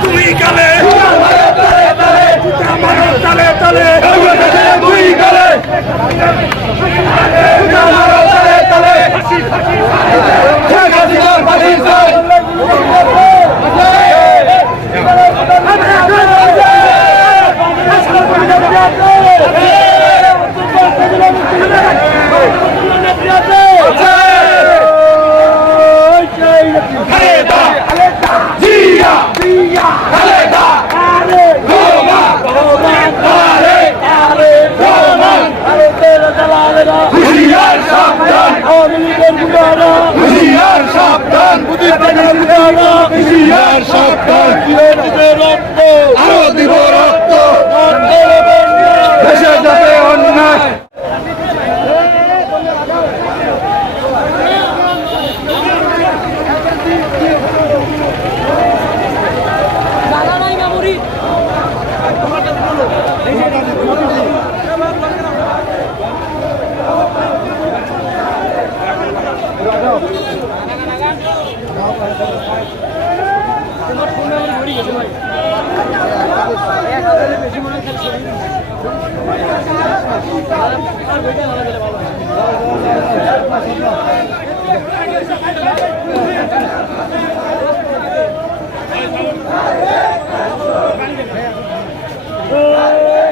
comigo! হুশিয়ার গুজারা হুশিয়ার সাবধান হুশিয়ার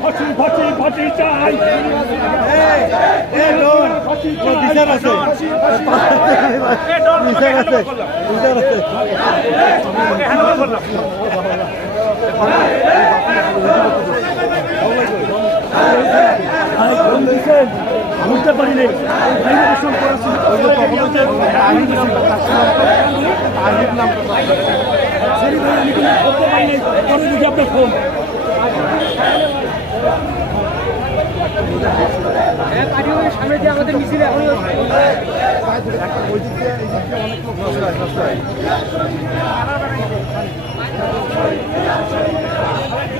ফাঁসি ফাঁসি চাই আছে আছে বুঝতে পারি নাই আমি আমি করতে পারি আমাদের মিছিল এখন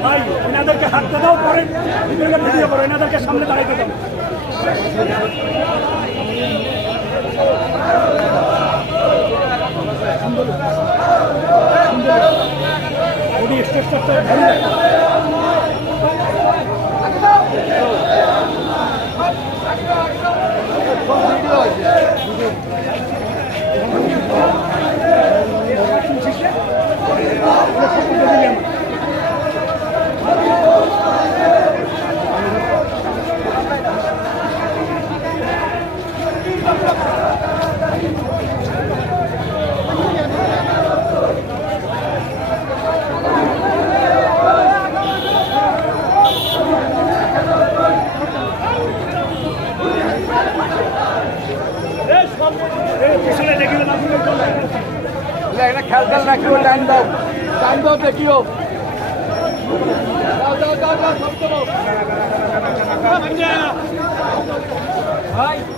ভাই, এনাদেরকে হাঁটতে দাও, পরে ভিডিও করো এনাদেরকে সামনে দাঁড়াইতে দাও। ওডি স্ট্রাকচারটা ধরে খেয়াল খেয়াল রাখিও লাইন দাও লাইন দাও দেখিও। দাও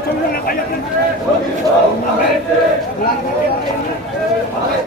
চলবেন না ভাই আপনার